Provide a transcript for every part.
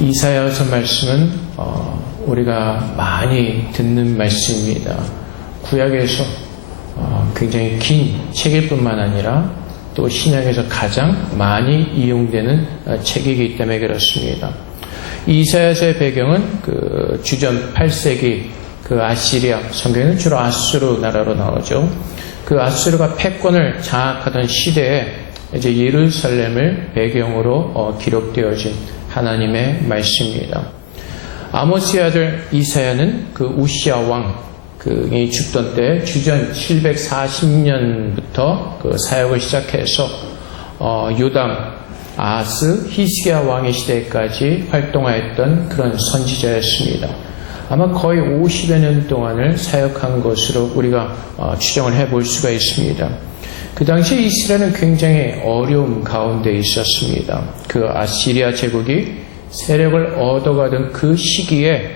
이사야서 말씀은 우리가 많이 듣는 말씀입니다. 구약에서 굉장히 긴 책일 뿐만 아니라 또 신약에서 가장 많이 이용되는 책이기 때문에 그렇습니다. 이사야서의 배경은 그 주전 8세기 그 아시리아, 성경에는 주로 아수르 나라로 나오죠. 그 아수르가 패권을 장악하던 시대에 이제 예루살렘을 배경으로 기록되어진 하나님의 말씀입니다. 아모스의 아들 이사야는 그 우시아 왕이 죽던 때 주전 740년부터 그 사역을 시작해서 요담, 아하스, 히스기야 왕의 시대까지 활동하였던 그런 선지자였습니다. 아마 거의 50여 년 동안을 사역한 것으로 우리가 추정을 해볼 수가 있습니다. 그 당시 이스라엘은 굉장히 어려움 가운데 있었습니다. 그 아시리아 제국이 세력을 얻어가던 그 시기에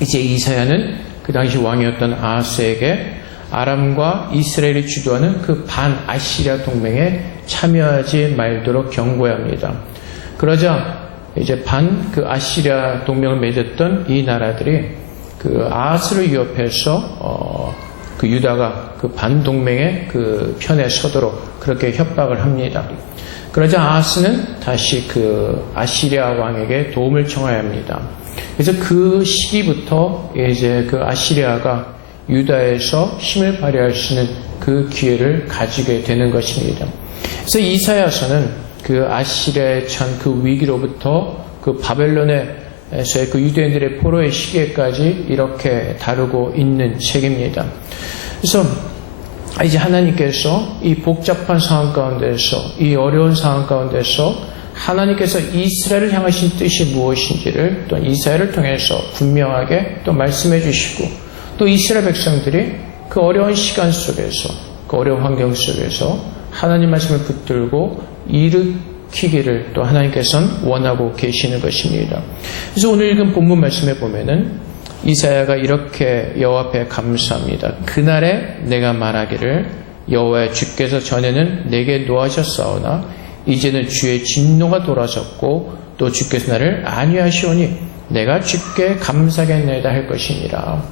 이제 이사야는 그 당시 왕이었던 아하스에게 아람과 이스라엘이 주도하는 그 반아시리아 동맹에 참여하지 말도록 경고합니다. 그러자 이제 그 아시리아 동맹을 맺었던 이 나라들이 그 아하스를 위협해서 그 유다가 그 반동맹의 그 편에 서도록 그렇게 협박을 합니다. 그러자 아하스는 다시 그 아시리아 왕에게 도움을 청해야 합니다. 그래서 그 시기부터 이제 그 아시리아가 유다에서 힘을 발휘할 수 있는 그 기회를 가지게 되는 것입니다. 그래서 이사야서는 그 아시리아에 처한 그 위기로부터 그 바벨론에서의 그 유대인들의 포로의 시기까지 이렇게 다루고 있는 책입니다. 그래서 이제 하나님께서 이 복잡한 상황 가운데서, 이 어려운 상황 가운데서 하나님께서 이스라엘을 향하신 뜻이 무엇인지를 또 이사야를 통해서 분명하게 또 말씀해 주시고, 또 이스라엘 백성들이 그 어려운 시간 속에서, 그 어려운 환경 속에서 하나님 말씀을 붙들고 일으키기를 또 하나님께서는 원하고 계시는 것입니다. 그래서 오늘 읽은 본문 말씀에 보면은 이사야가 이렇게 여호와 앞에 감사합니다. 그날에 내가 말하기를 여호와의 주께서 전에는 내게 노하셨사오나 이제는 주의 진노가 돌아섰고 또 주께서 나를 안위하시오니 내가 주께 감사하겠나이다 할 것이니라.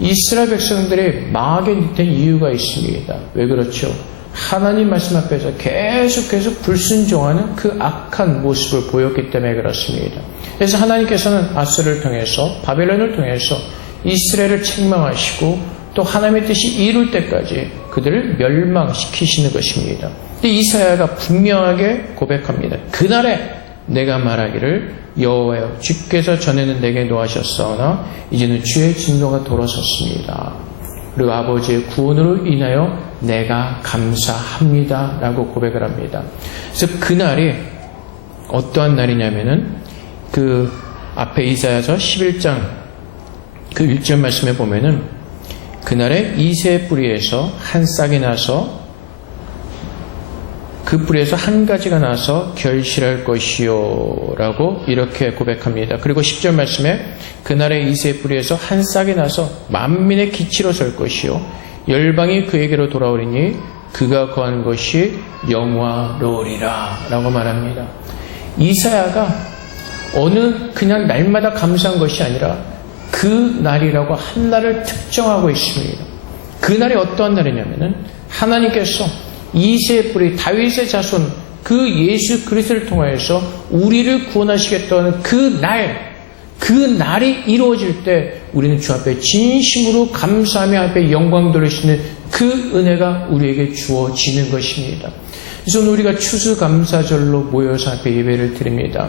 이스라엘 백성들이 망하게 된 이유가 있습니다. 왜 그렇죠? 하나님 말씀 앞에서 계속해서 불순종하는 그 악한 모습을 보였기 때문에 그렇습니다. 그래서 하나님께서는 아수르를 통해서, 바벨론을 통해서 이스라엘을 책망하시고 또 하나님의 뜻이 이룰 때까지 그들을 멸망시키시는 것입니다. 근데 이사야가 분명하게 고백합니다. 그날에 내가 말하기를 여호와여 주께서 전에는 내게 노하셨사오나 이제는 주의 진노가 돌아섰습니다. 그리고 아버지의 구원으로 인하여 내가 감사합니다 라고 고백을 합니다. 그래서 그날이 어떠한 날이냐면은 그 앞에 이사야서 11장 그 1절 말씀에 보면은 그날에 이새의 뿌리에서 한 싹이 나서 그 뿌리에서 한 가지가 나서 결실할 것이요 라고 이렇게 고백합니다. 그리고 10절 말씀에 그날에 이새의 뿌리에서 한 싹이 나서 만민의 기치로 설 것이요 열방이 그에게로 돌아오리니 그가 거한 것이 영화로우리라 라고 말합니다. 이사야가 어느 그냥 날마다 감사한 것이 아니라 그 날이라고 한 날을 특정하고 있습니다. 그 날이 어떠한 날이냐면은 하나님께서 이새의 뿌리 다윗의 자손 그 예수 그리스도를 통하여서 우리를 구원하시겠다는 그 날이 이루어질 때 우리는 주 앞에 진심으로 감사하며 앞에 영광 돌리시는 그 은혜가 우리에게 주어지는 것입니다. 그래서 오늘 우리가 추수감사절로 모여서 앞에 예배를 드립니다.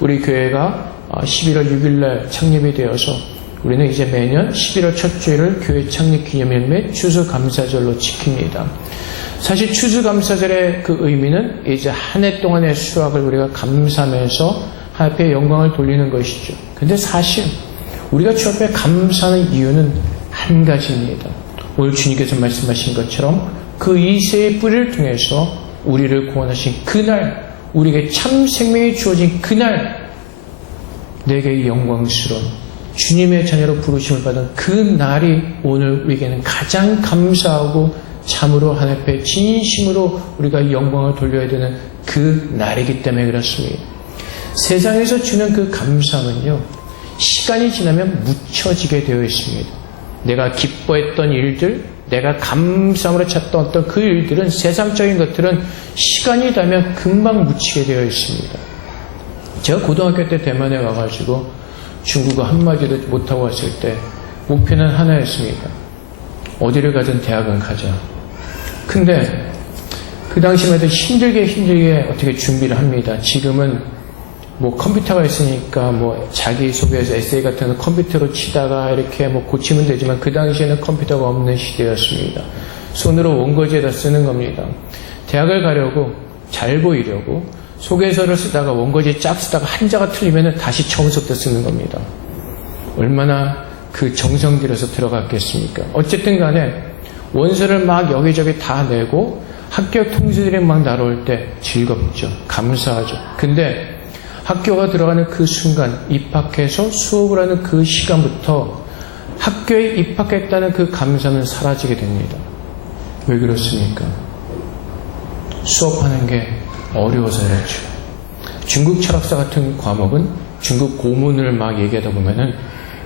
우리 교회가 11월 6일날 창립이 되어서 우리는 이제 매년 11월 첫 주일을 교회 창립 기념일에 추수감사절로 지킵니다. 사실 추수감사절의 그 의미는 이제 한 해 동안의 수확을 우리가 감사하면서 하나님께 영광을 돌리는 것이죠. 근데 사실 우리가 주 앞에 감사하는 이유는 한 가지입니다. 오늘 주님께서 말씀하신 것처럼 그 이새의 뿌리를 통해서 우리를 구원하신 그날, 우리에게 참 생명이 주어진 그날, 내게 영광스러운 주님의 자녀로 부르심을 받은 그 날이 오늘 우리에게는 가장 감사하고 참으로 하나님 앞에 진심으로 우리가 영광을 돌려야 되는 그 날이기 때문에 그렇습니다. 세상에서 주는 그 감사함은요, 시간이 지나면 묻혀지게 되어 있습니다. 내가 기뻐했던 일들, 내가 감사함으로 찾던 어떤 그 일들은, 세상적인 것들은 시간이 닿으면 금방 묻히게 되어 있습니다. 제가 고등학교 때 대만에 와가지고 중국어 한마디도 못하고 왔을 때 목표는 하나였습니다. 어디를 가든 대학은 가자. 근데 그 당시만 해도 힘들게 어떻게 준비를 합니다. 지금은 뭐 컴퓨터가 있으니까 뭐 자기소개서 에세이 같은 거 컴퓨터로 치다가 이렇게 뭐 고치면 되지만, 그 당시에는 컴퓨터가 없는 시대였습니다. 손으로 원고지에다 쓰는 겁니다. 대학을 가려고, 잘 보이려고 소개서를 쓰다가 원고지에 쫙 쓰다가 한자가 틀리면 다시 처음부터 쓰는 겁니다. 얼마나 그 정성 들여서 들어갔겠습니까? 어쨌든 간에 원서를 막 여기저기 다 내고 합격 통지들이 막 날아올 때 즐겁죠. 감사하죠. 근데 학교가 들어가는 그 순간, 입학해서 수업을 하는 그 시간부터 학교에 입학했다는 그 감사는 사라지게 됩니다. 왜 그렇습니까? 수업하는 게 어려워서 그렇죠. 중국 철학사 같은 과목은 중국 고문을 막 얘기하다 보면은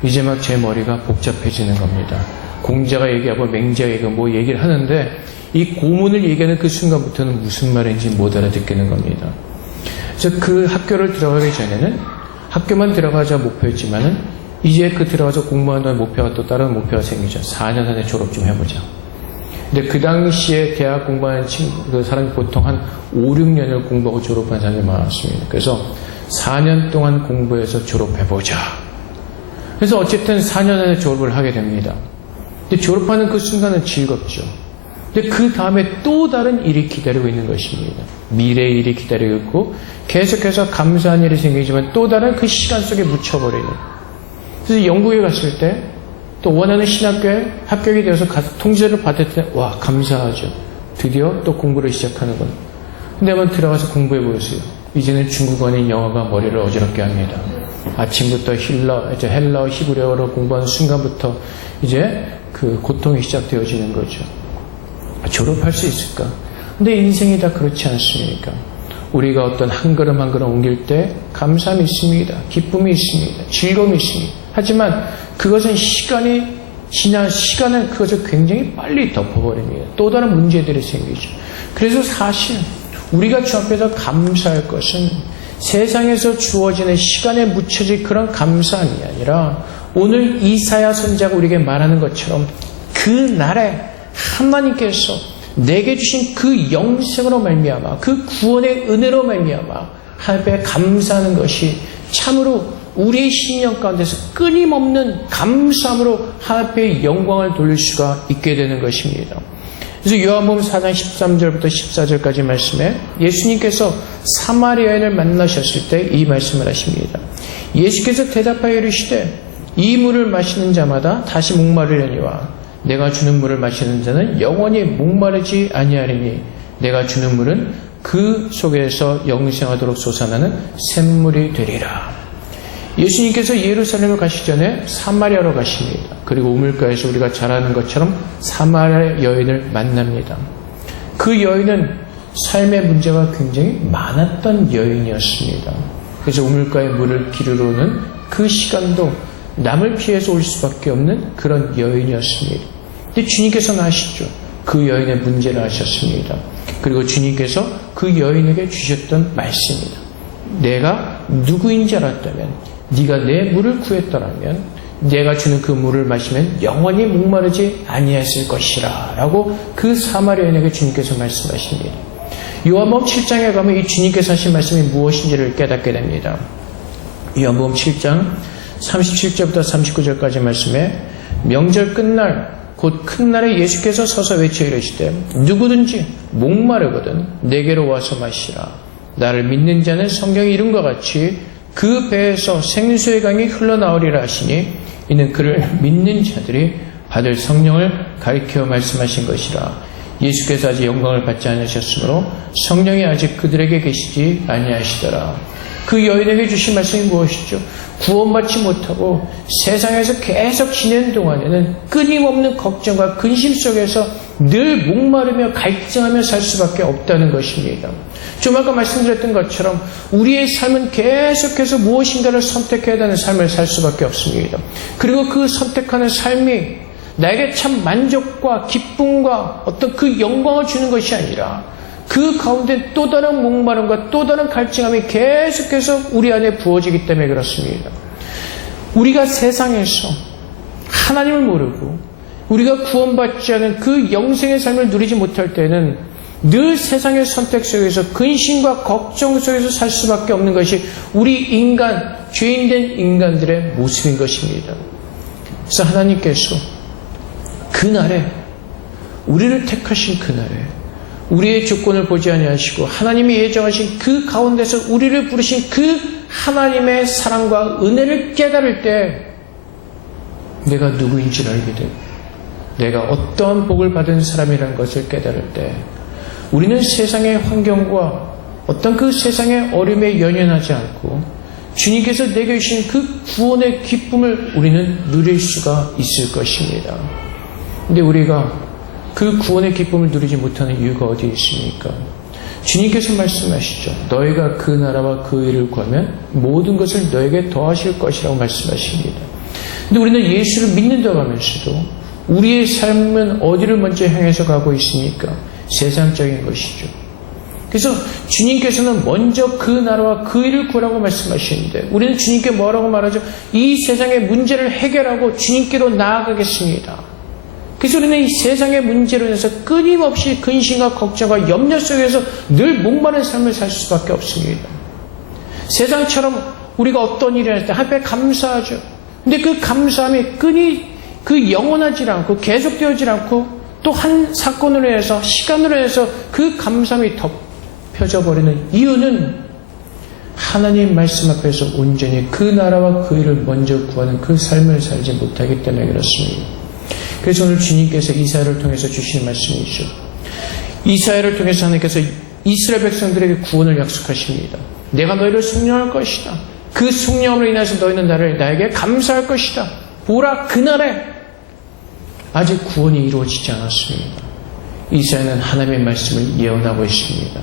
이제 막 제 머리가 복잡해지는 겁니다. 공자가 얘기하고 맹자가 얘기하고 뭐 얘기를 하는데, 이 고문을 얘기하는 그 순간부터는 무슨 말인지 못 알아듣겠는 겁니다. 그래서 그 학교를 들어가기 전에는 학교만 들어가자 목표였지만은, 이제 그 들어가서 공부한다는 목표가 또 다른 목표가 생기죠. 4년 안에 졸업 좀 해보자. 근데 그 당시에 대학 공부하는 그 사람이 보통 한 5, 6년을 공부하고 졸업한 사람이 많았습니다. 그래서 4년 동안 공부해서 졸업해보자. 그래서 어쨌든 4년 안에 졸업을 하게 됩니다. 근데 졸업하는 그 순간은 즐겁죠. 근데 그 다음에 또 다른 일이 기다리고 있는 것입니다. 미래의 일이 기다리고 있고, 계속해서 감사한 일이 생기지만 또 다른 그 시간 속에 묻혀버리는. 그래서 영국에 갔을 때 또 원하는 신학교에 합격이 되어서 가서 통지를 받을 때, 와, 감사하죠. 드디어 또 공부를 시작하는구나. 근데 한번 들어가서 공부해 보세요. 이제는 중국어 아닌 영어가 머리를 어지럽게 합니다. 아침부터 헬라어, 히브리어로 공부하는 순간부터 이제 그 고통이 시작되어지는 거죠. 졸업할 수 있을까? 근데 인생이 다 그렇지 않습니까? 우리가 어떤 한 걸음 한 걸음 옮길 때 감사함이 있습니다. 기쁨이 있습니다. 즐거움이 있습니다. 하지만 그것은 시간은 그것을 굉장히 빨리 덮어버립니다. 또 다른 문제들이 생기죠. 그래서 사실 우리가 주 앞에서 감사할 것은 세상에서 주어지는 시간에 묻혀질 그런 감사함이 아니라, 오늘 이사야 선지자가 우리에게 말하는 것처럼 그 날에 하나님께서 내게 주신 그 영생으로 말미암아, 그 구원의 은혜로 말미암아 하나님께 감사하는 것이 참으로 우리의 심령 가운데서 끊임없는 감사함으로 하나님께 영광을 돌릴 수가 있게 되는 것입니다. 그래서 요한복음 4장 13절부터 14절까지 말씀에 예수님께서 사마리아 여인을 만나셨을 때 이 말씀을 하십니다. 예수께서 대답하여 이르시되, 이 물을 마시는 자마다 다시 목마르려니와 내가 주는 물을 마시는 자는 영원히 목마르지 아니하리니 내가 주는 물은 그 속에서 영생하도록 솟아나는 샘물이 되리라. 예수님께서 예루살렘을 가시기 전에 사마리아로 가십니다. 그리고 우물가에서 우리가 잘 아는 것처럼 사마리아 여인을 만납니다. 그 여인은 삶의 문제가 굉장히 많았던 여인이었습니다. 그래서 우물가에 물을 기르러 오는 그 시간도 남을 피해서 올 수밖에 없는 그런 여인이었습니다. 근데 주님께서는 아시죠? 그 여인의 문제를 아셨습니다. 그리고 주님께서 그 여인에게 주셨던 말씀입니다. 내가 누구인지 알았다면, 네가 내 물을 구했더라면 내가 주는 그 물을 마시면 영원히 목마르지 아니했을 것이라 라고 그 사마리아 여인에게 주님께서 말씀하십니다. 요한복음 7장에 가면 이 주님께서 하신 말씀이 무엇인지를 깨닫게 됩니다. 요한복음 7장 37절부터 39절까지 말씀에, 명절 끝날 곧 큰 날에 예수께서 서서 외쳐 이르시되, 누구든지 목마르거든 내게로 와서 마시라. 나를 믿는 자는 성경이 이룬 것 같이 그 배에서 생수의 강이 흘러나오리라 하시니, 이는 그를 믿는 자들이 받을 성령을 가리켜 말씀하신 것이라. 예수께서 아직 영광을 받지 않으셨으므로 성령이 아직 그들에게 계시지 아니하시더라. 그 여인에게 주신 말씀이 무엇이죠? 구원받지 못하고 세상에서 계속 지내는 동안에는 끊임없는 걱정과 근심 속에서 늘 목마르며 갈증하며 살 수밖에 없다는 것입니다. 좀 아까 말씀드렸던 것처럼 우리의 삶은 계속해서 무엇인가를 선택해야 되는 삶을 살 수밖에 없습니다. 그리고 그 선택하는 삶이 나에게 참 만족과 기쁨과 어떤 그 영광을 주는 것이 아니라 그 가운데 또 다른 목마름과 또 다른 갈증함이 계속해서 우리 안에 부어지기 때문에 그렇습니다. 우리가 세상에서 하나님을 모르고 우리가 구원받지 않은 그 영생의 삶을 누리지 못할 때는 늘 세상의 선택 속에서 근심과 걱정 속에서 살 수밖에 없는 것이 우리 인간, 죄인된 인간들의 모습인 것입니다. 그래서 하나님께서 그날에 우리를 택하신 그날에 우리의 조건을 보지 아니하시고 하나님이 예정하신 그 가운데서 우리를 부르신 그 하나님의 사랑과 은혜를 깨달을 때 내가 누구인지를 알게 되고 내가 어떠한 복을 받은 사람이라는 것을 깨달을 때 우리는 세상의 환경과 어떤 그 세상의 어려움에 연연하지 않고 주님께서 내게 주신 그 구원의 기쁨을 우리는 누릴 수가 있을 것입니다. 근데 우리가 그 구원의 기쁨을 누리지 못하는 이유가 어디에 있습니까? 주님께서 말씀하시죠. 너희가 그 나라와 그 의를 구하면 모든 것을 너에게 더하실 것이라고 말씀하십니다. 근데 우리는 예수를 믿는다고 하면서도 우리의 삶은 어디를 먼저 향해서 가고 있습니까? 세상적인 것이죠. 그래서 주님께서는 먼저 그 나라와 그 일을 구하라고 말씀하시는데 우리는 주님께 뭐라고 말하죠? 이 세상의 문제를 해결하고 주님께로 나아가겠습니다. 그래서 우리는 이 세상의 문제로 인해서 끊임없이 근심과 걱정과 염려 속에서 늘 목마른 삶을 살 수밖에 없습니다. 세상처럼 우리가 어떤 일을 할 때 한편 감사하죠. 근데 그 감사함이 그 영원하지 않고 계속되어지지 않고 또 한 사건으로 해서 시간으로 해서 그 감사함이 덮여져 버리는 이유는 하나님 말씀 앞에서 온전히 그 나라와 그 일을 먼저 구하는 그 삶을 살지 못하기 때문에 그렇습니다. 그래서 오늘 주님께서 이사야를 통해서 주시는 말씀이죠. 이사야를 통해서 하나님께서 이스라엘 백성들에게 구원을 약속하십니다. 내가 너희를 속량할 것이다. 그 속량으로 인해서 너희는 나에게 감사할 것이다. 보라, 그날에 아직 구원이 이루어지지 않았습니다. 이사야는 하나님의 말씀을 예언하고 있습니다.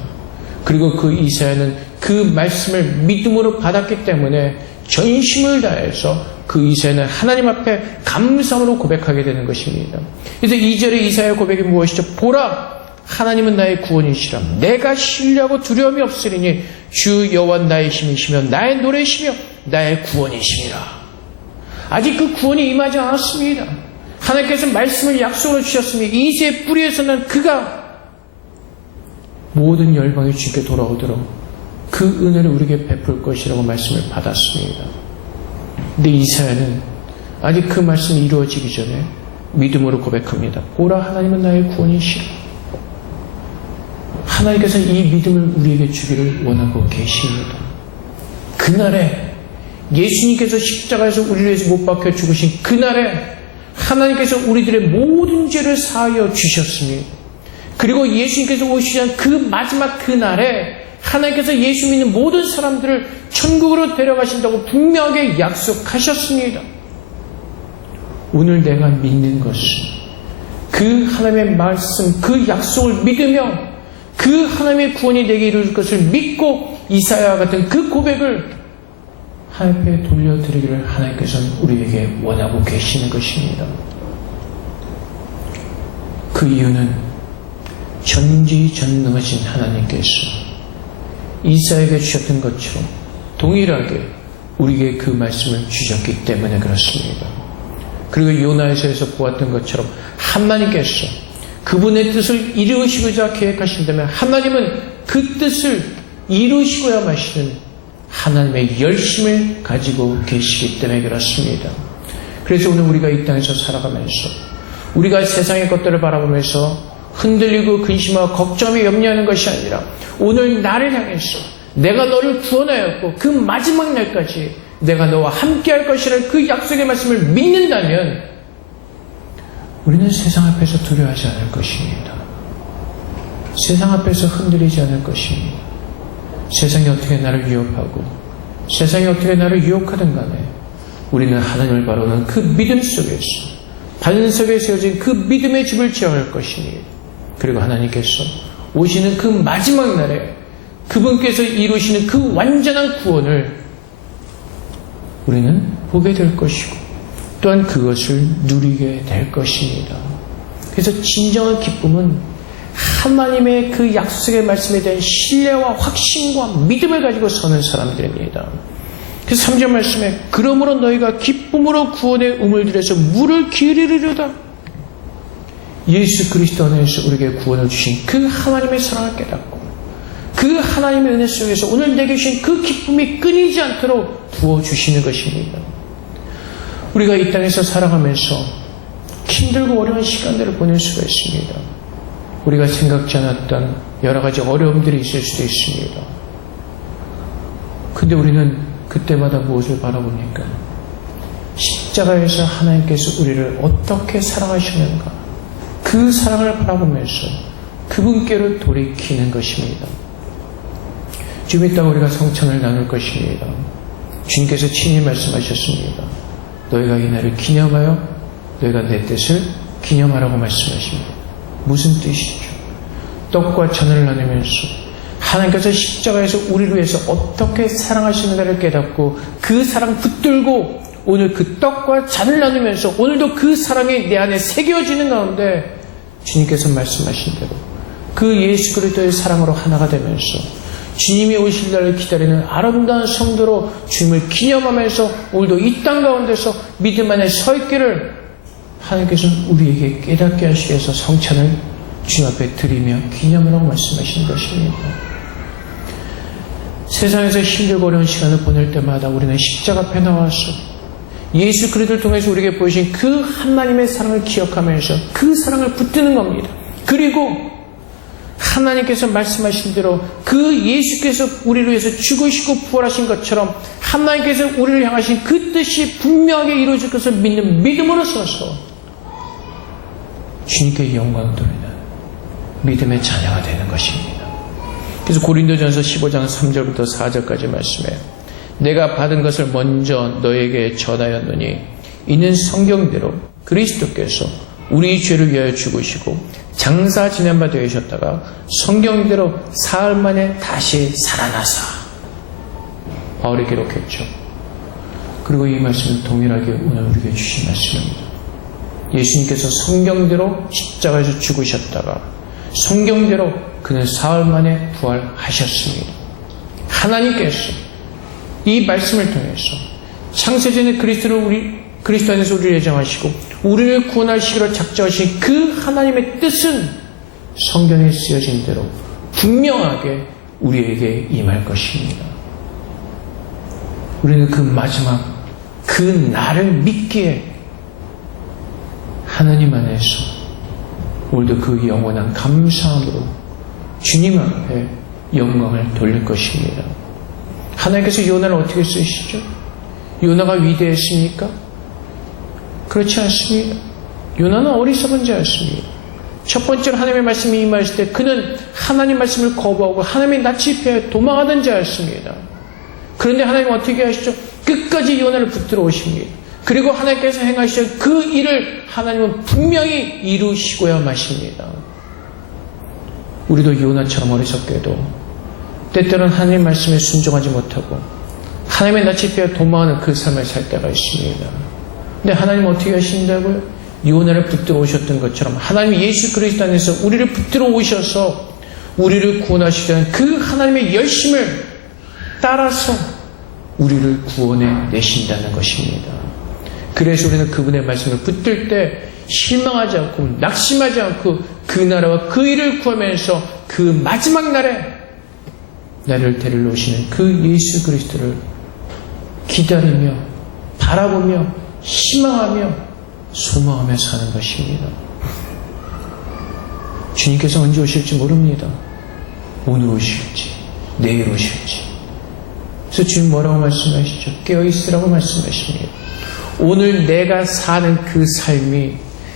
그리고 그 이사야는 그 말씀을 믿음으로 받았기 때문에 전심을 다해서 그 이사야는 하나님 앞에 감사함으로 고백하게 되는 것입니다. 그래서 2절의 이사야 고백이 무엇이죠? 보라, 하나님은 나의 구원이시라. 내가 신뢰하고 두려움이 없으리니 주 여호와 나의 힘이시며 나의 노래시며 나의 구원이시니라. 아직 그 구원이 임하지 않았습니다. 하나님께서 말씀을 약속으로 주셨으니 이새의 뿌리에서는 그가 모든 열방이 주께 돌아오도록 그 은혜를 우리에게 베풀 것이라고 말씀을 받았습니다. 근데 이사야는 아직 그 말씀이 이루어지기 전에 믿음으로 고백합니다. 보라, 하나님은 나의 구원이시라. 하나님께서 이 믿음을 우리에게 주기를 원하고 계십니다. 그날에 예수님께서 십자가에서 우리를 위해서 못 박혀 죽으신 그날에 하나님께서 우리들의 모든 죄를 사하여 주셨습니다. 그리고 예수님께서 오시지 않은 그 마지막 그날에 하나님께서 예수 믿는 모든 사람들을 천국으로 데려가신다고 분명하게 약속하셨습니다. 오늘 내가 믿는 것은 그 하나님의 말씀, 그 약속을 믿으며 그 하나님의 구원이 내게 이룰 것을 믿고 이사야와 같은 그 고백을 하나님께 돌려드리기를 하나님께서는 우리에게 원하고 계시는 것입니다. 그 이유는 전지전능하신 하나님께서 이사야에게 주셨던 것처럼 동일하게 우리에게 그 말씀을 주셨기 때문에 그렇습니다. 그리고 요나에서에서 보았던 것처럼 하나님께서 그분의 뜻을 이루시고자 계획하신다면 하나님은 그 뜻을 이루시고야 마시는 하나님의 열심을 가지고 계시기 때문에 그렇습니다. 그래서 오늘 우리가 이 땅에서 살아가면서 우리가 세상의 것들을 바라보면서 흔들리고 근심하고 걱정하며 염려하는 것이 아니라 오늘 나를 향해서 내가 너를 구원하였고 그 마지막 날까지 내가 너와 함께할 것이라는 그 약속의 말씀을 믿는다면 우리는 세상 앞에서 두려워하지 않을 것입니다. 세상 앞에서 흔들리지 않을 것입니다. 세상이 어떻게 나를 위협하고 세상이 어떻게 나를 유혹하든 간에 우리는 하나님을 바라보는 그 믿음 속에서 반석에 세워진 그 믿음의 집을 지어갈 것이니, 그리고 하나님께서 오시는 그 마지막 날에 그분께서 이루시는 그 완전한 구원을 우리는 보게 될 것이고 또한 그것을 누리게 될 것입니다. 그래서 진정한 기쁨은 하나님의 그 약속의 말씀에 대한 신뢰와 확신과 믿음을 가지고 서는 사람들입니다. 그래서 3절 말씀에 그러므로 너희가 기쁨으로 구원의 우물들에서 물을 기르리로다. 예수 그리스도 안에서 우리에게 구원을 주신 그 하나님의 사랑을 깨닫고 그 하나님의 은혜 속에서 오늘 내게 주신 그 기쁨이 끊이지 않도록 부어주시는 것입니다. 우리가 이 땅에서 살아가면서 힘들고 어려운 시간들을 보낼 수가 있습니다. 우리가 생각지 않았던 여러 가지 어려움들이 있을 수도 있습니다. 근데 우리는 그때마다 무엇을 바라봅니까? 십자가에서 하나님께서 우리를 어떻게 사랑하셨는가? 그 사랑을 바라보면서 그분께로 돌이키는 것입니다. 좀 이따 우리가 성찬을 나눌 것입니다. 주님께서 친히 말씀하셨습니다. 너희가 이 날을 기념하여 너희가 내 뜻을 기념하라고 말씀하십니다. 무슨 뜻이죠? 떡과 잔을 나누면서 하나님께서 십자가에서 우리를 위해서 어떻게 사랑하시는가를 깨닫고 그 사랑 붙들고 오늘 그 떡과 잔을 나누면서 오늘도 그 사랑이 내 안에 새겨지는 가운데 주님께서 말씀하신 대로 그 예수 그리스도의 사랑으로 하나가 되면서 주님이 오실 날을 기다리는 아름다운 성도로 주님을 기념하면서 오늘도 이 땅 가운데서 믿음 안에 서 있기를 하나님께서는 우리에게 깨닫게 하시기 위해서 성찬을 주님 앞에 드리며 기념하라고 말씀하시는 것입니다. 세상에서 힘들고 어려운 시간을 보낼 때마다 우리는 십자가 앞에 나와서 예수 그리스도를 통해서 우리에게 보여주신 그 하나님의 사랑을 기억하면서 그 사랑을 붙드는 겁니다. 그리고 하나님께서 말씀하신 대로 그 예수께서 우리를 위해서 죽으시고 부활하신 것처럼 하나님께서 우리를 향하신 그 뜻이 분명하게 이루어질 것을 믿는 믿음으로 서서 주님께 영광 돌리는 믿음의 자녀가 되는 것입니다. 그래서 고린도전서 15장 3절부터 4절까지 말씀에 내가 받은 것을 먼저 너에게 전하였노니 이는 성경대로 그리스도께서 우리 죄를 위하여 죽으시고 장사 지낸 바 되셨다가 성경대로 사흘 만에 다시 살아나사. 바울이 기록했죠. 그리고 이 말씀은 동일하게 오늘 우리에게 주신 말씀입니다. 예수님께서 성경대로 십자가에서 죽으셨다가 성경대로 그는 사흘 만에 부활하셨습니다. 하나님께서 이 말씀을 통해서 창세전에 그리스도 안에서 우리를 예정하시고 우리를 구원하시기로 작정하신 그 하나님의 뜻은 성경에 쓰여진 대로 분명하게 우리에게 임할 것입니다. 우리는 그 마지막 그 날을 믿기에 하나님 안에서 오늘도 그 영원한 감사함으로 주님 앞에 영광을 돌릴 것입니다. 하나님께서 요나를 어떻게 쓰시죠? 요나가 위대했습니까? 그렇지 않습니다. 요나는 어리석은 자였습니다. 첫 번째로 하나님의 말씀이 임하실 때 그는 하나님 말씀을 거부하고 하나님의 낯을 피해 도망하던 자였습니다. 그런데 하나님은 어떻게 하시죠? 끝까지 요나를 붙들어 오십니다. 그리고 하나님께서 행하시던 그 일을 하나님은 분명히 이루시고야 마십니다. 우리도 요나처럼 어리석게도 때때로는 하나님 말씀에 순종하지 못하고 하나님의 낯을 피해 도망하는 그 삶을 살 때가 있습니다. 근데 하나님은 어떻게 하신다고요? 요나를 붙들어 오셨던 것처럼 하나님이 예수 그리스도 안에서 우리를 붙들어 오셔서 우리를 구원하시려는 그 하나님의 열심을 따라서 우리를 구원해 내신다는 것입니다. 그래서 우리는 그분의 말씀을 붙들 때 실망하지 않고 낙심하지 않고 그 나라와 그 일을 구하면서 그 마지막 날에 나를 데리러 오시는 그 예수 그리스도를 기다리며 바라보며 희망하며 소망하며 사는 것입니다. 주님께서 언제 오실지 모릅니다. 오늘 오실지 내일 오실지. 그래서 주님 뭐라고 말씀하시죠? 깨어있으라고 말씀하십니다. 오늘 내가 사는 그 삶이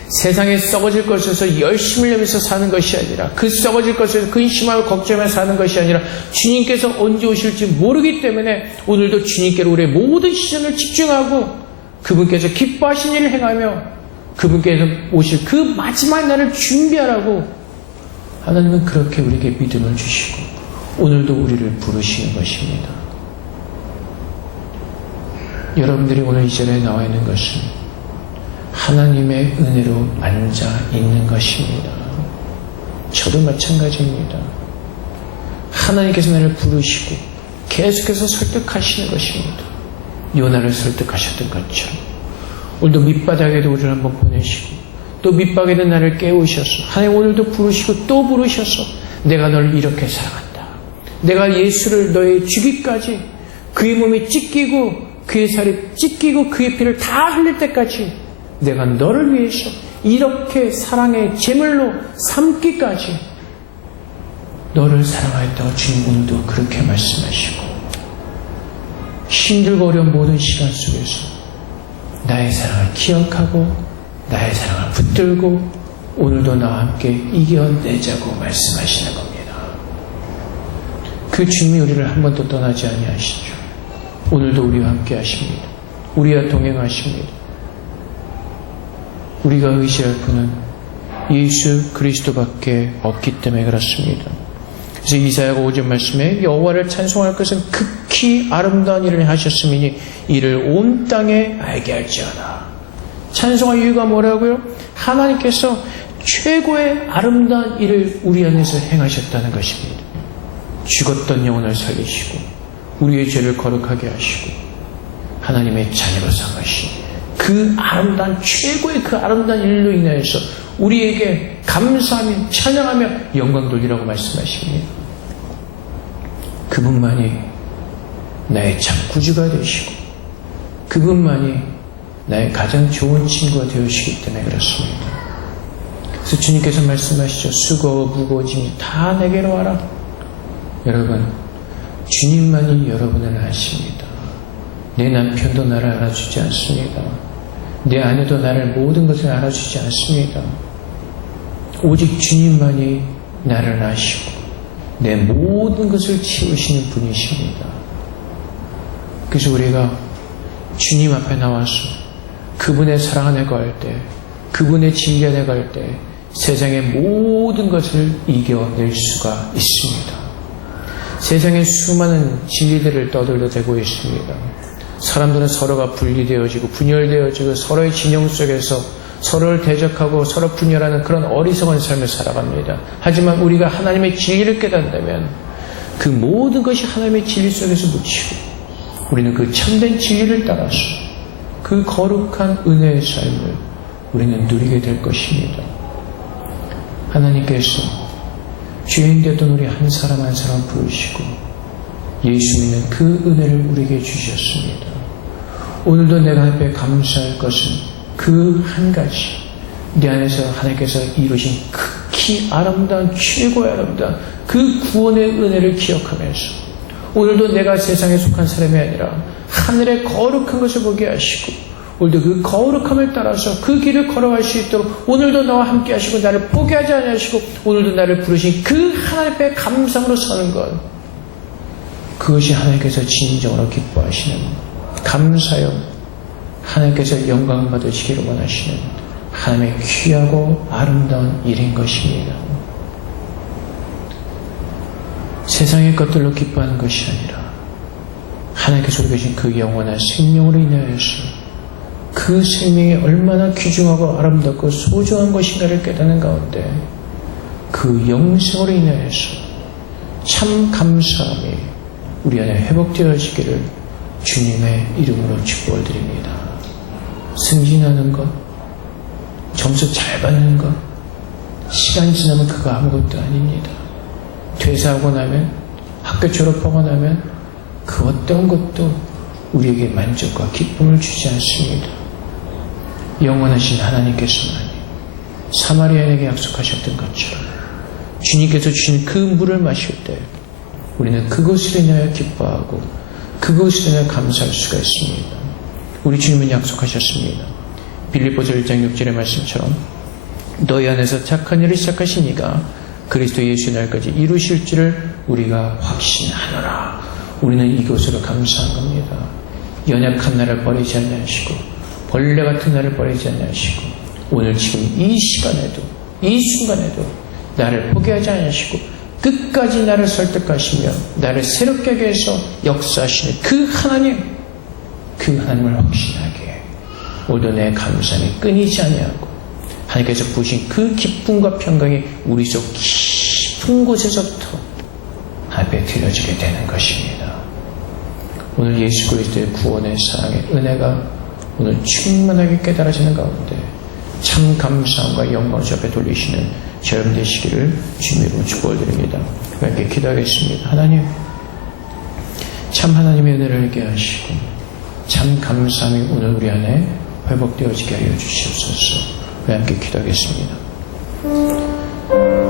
세상에 썩어질 것에서 열심을 내면서 사는 것이 아니라 그 썩어질 것에서 근심하고 걱정하며 사는 것이 아니라 주님께서 언제 오실지 모르기 때문에 오늘도 주님께로 우리의 모든 시선을 집중하고 그분께서 기뻐하신 일을 행하며 그분께서 오실 그 마지막 날을 준비하라고 하나님은 그렇게 우리에게 믿음을 주시고 오늘도 우리를 부르시는 것입니다. 여러분들이 오늘 이 자리에 나와 있는 것은 하나님의 은혜로 앉아 있는 것입니다. 저도 마찬가지입니다. 하나님께서 나를 부르시고 계속해서 설득하시는 것입니다. 요나를 설득하셨던 것처럼 오늘도 밑바닥에도 우리를 한번 보내시고 또 밑바닥에도 나를 깨우셔서 하나님 오늘도 부르시고 또 부르셔서 내가 너를 이렇게 사랑한다. 내가 예수를 너의 죽이까지 그의 몸이 찢기고 그의 살이 찢기고 그의 피를 다 흘릴 때까지 내가 너를 위해서 이렇게 사랑의 제물로 삼기까지 너를 사랑하였다고 주님 오늘도 그렇게 말씀하시고 힘들고 어려운 모든 시간 속에서 나의 사랑을 기억하고 나의 사랑을 붙들고 오늘도 나와 함께 이겨내자고 말씀하시는 겁니다. 그 주님이 우리를 한 번도 떠나지 아니하시죠. 오늘도 우리와 함께 하십니다. 우리와 동행하십니다. 우리가 의지할 분은 예수 그리스도밖에 없기 때문에 그렇습니다. 그래서 이사야가 5절 말씀에 여호와를 찬송할 것은 극히 아름다운 일을 하셨음이니 이를 온 땅에 알게 할지어다. 찬송할 이유가 뭐라고요? 하나님께서 최고의 아름다운 일을 우리 안에서 행하셨다는 것입니다. 죽었던 영혼을 살리시고 우리의 죄를 거룩하게 하시고 하나님의 자녀로 삼으신 그 아름다운 최고의 그 아름다운 일로 인하여서 우리에게 감사하며 찬양하며 영광 돌리라고 말씀하십니다. 그분만이 나의 참 구주가 되시고 그분만이 나의 가장 좋은 친구가 되시기 때문에 그렇습니다. 그래서 주님께서 말씀하시죠. 수고하고 무거운 짐이 다 내게로 와라. 여러분, 주님만이 여러분을 아십니다. 내 남편도 나를 알아주지 않습니다. 내 아내도 나를 모든 것을 알아주지 않습니다. 오직 주님만이 나를 아시고 내 모든 것을 채우시는 분이십니다. 그래서 우리가 주님 앞에 나와서 그분의 사랑 안에 갈 때, 그분의 진리 안에 갈 때 세상의 모든 것을 이겨낼 수가 있습니다. 세상에 수많은 진리들을 떠들어대고 있습니다. 사람들은 서로가 분리되어지고 분열되어지고 서로의 진영 속에서 서로를 대적하고 서로 분열하는 그런 어리석은 삶을 살아갑니다. 하지만 우리가 하나님의 진리를 깨닫는다면 그 모든 것이 하나님의 진리 속에서 묻히고 우리는 그 참된 진리를 따라서 그 거룩한 은혜의 삶을 우리는 누리게 될 것입니다. 하나님께서 죄인 되던 우리 한 사람 한 사람 부르시고 예수 믿는 그 은혜를 우리에게 주셨습니다. 오늘도 내가 앞에 감사할 것은 그 한 가지 내 안에서 하나님께서 이루신 극히 아름다운 최고의 아름다운 그 구원의 은혜를 기억하면서 오늘도 내가 세상에 속한 사람이 아니라 하늘의 거룩한 것을 보게 하시고 오늘도 그 거룩함을 따라서 그 길을 걸어갈 수 있도록 오늘도 나와 함께 하시고 나를 포기하지 않으시고 오늘도 나를 부르신 그 하나님 앞에 감사함으로 사는 것, 그것이 하나님께서 진정으로 기뻐하시는 감사요 하나님께서 영광 받으시기를 원하시는 하나님의 귀하고 아름다운 일인 것입니다. 세상의 것들로 기뻐하는 것이 아니라 하나님께서 우리 계신 그 영원한 생명으로 인하여서 그 생명이 얼마나 귀중하고 아름답고 소중한 것인가를 깨닫는 가운데 그 영생으로 인하여서 참 감사함이 우리 안에 회복되어지기를 주님의 이름으로 축복을 드립니다. 승진하는 것, 점수 잘 받는 것, 시간 지나면 그거 아무것도 아닙니다. 퇴사하고 나면, 학교 졸업하고 나면 그 어떤 것도 우리에게 만족과 기쁨을 주지 않습니다. 영원하신 하나님께서만이 사마리아인에게 약속하셨던 것처럼 주님께서 주신 그 물을 마실 때 우리는 그것을 인하여 기뻐하고 그것을 인하여 감사할 수가 있습니다. 우리 주님은 약속하셨습니다. 빌립보서 1장 6절의 말씀처럼 너희 안에서 착한 일을 시작하신 이가 그리스도 예수의 날까지 이루실 줄을 우리가 확신하노라. 우리는 이것으로 감사한 겁니다. 연약한 나를 버리지 아니하시고 벌레 같은 나를 버리지 아니하시고 오늘 지금 이 시간에도, 이 순간에도 나를 포기하지 않으시고 끝까지 나를 설득하시며 나를 새롭게 하기 위해서 역사하시는 그 하나님을 확신하게 오늘도 내 감사함이 끊이지 아니하고 하나님께서 부으신 그 기쁨과 평강이 우리 속 깊은 곳에서부터 앞에 드려지게 되는 것입니다. 오늘 예수 그리스도의 구원의 사랑의 은혜가 오늘 충만하게 깨달아지는 가운데 참 감사함과 영광을 주 앞에 돌리시는 저 여러분 되시기를 주님으로 축복을 드립니다. 함께 기도하겠습니다. 하나님, 참 하나님의 은혜를 알게 하시고 참 감사함이 오늘 우리 안에 회복되어지게 하여 주시옵소서. 함께 기도하겠습니다.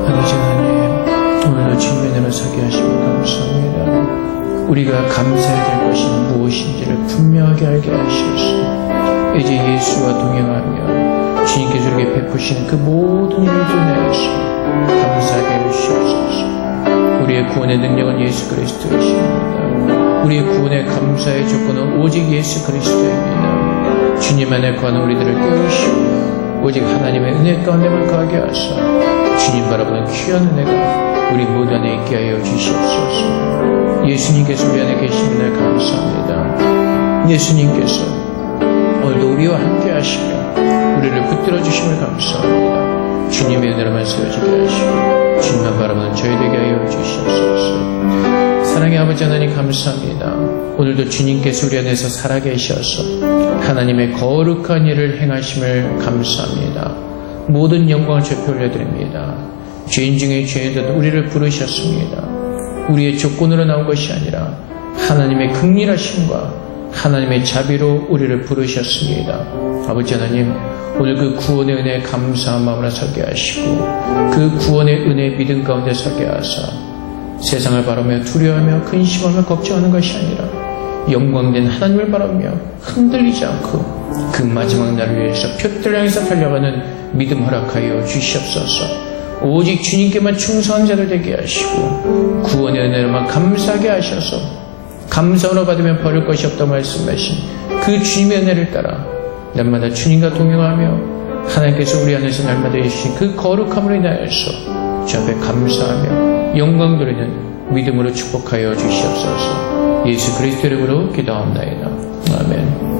아버지 하나님, 오늘도 주님의 은혜를 서게 하시고 감사합니다. 우리가 감사해야 될 것이 무엇인지를 분명하게 알게 하시옵소서. 이제 예수와 동행하며 주님께서 우리에게 베푸시는 그 모든 일들 내에서 감사하게 해주시옵소서. 우리의 구원의 능력은 예수 그리스도이십니다. 우리의 구원의 감사의 조건은 오직 예수 그리스도입니다. 주님 안에 거하는 우리들을 깨우시고 오직 하나님의 은혜 가운데만 거하게 하사 주님 바라보는 귀한 은혜가 우리 모두 안에 있게 하여 주시옵소서. 예수님께서 우리 안에 계심을 감사합니다. 예수님께서 오늘도 우리와 함께 하시며 우리를 붙들어 주심을 감사합니다. 주님의 은혜로만 세워지게 하시고 주님만 바라보는 저희 되게 하여 주시옵소서. 사랑의 아버지 하나님 감사합니다. 오늘도 주님께서 우리 안에서 살아계셔서 하나님의 거룩한 일을 행하심을 감사합니다. 모든 영광을 주께 올려드립니다. 죄인 중에 죄인들도 우리를 부르셨습니다. 우리의 조건으로 나온 것이 아니라 하나님의 긍휼하심과 하나님의 자비로 우리를 부르셨습니다. 아버지 하나님, 오늘 그 구원의 은혜에 감사한 마음으로 서게 하시고 그 구원의 은혜의 믿음 가운데 서게 하사 세상을 바라며 두려워하며 근심하며 걱정하는 것이 아니라 영광된 하나님을 바라며 흔들리지 않고 그 마지막 날을 위해서 표대를 향해서 달려가는 믿음 허락하여 주시옵소서. 오직 주님께만 충성한 자들 되게 하시고 구원의 은혜로만 감사하게 하셔서 감사로 받으면 버릴 것이 없다고 말씀하신 그 주님의 은혜를 따라 날마다 주님과 동행하며 하나님께서 우리 안에서 날마다 해주신 그 거룩함으로 인하여서 주 앞에 감사하며 영광 돌리는 믿음으로 축복하여 주시옵소서. 예수 그리스도 이름으로 기도합니다. 아멘.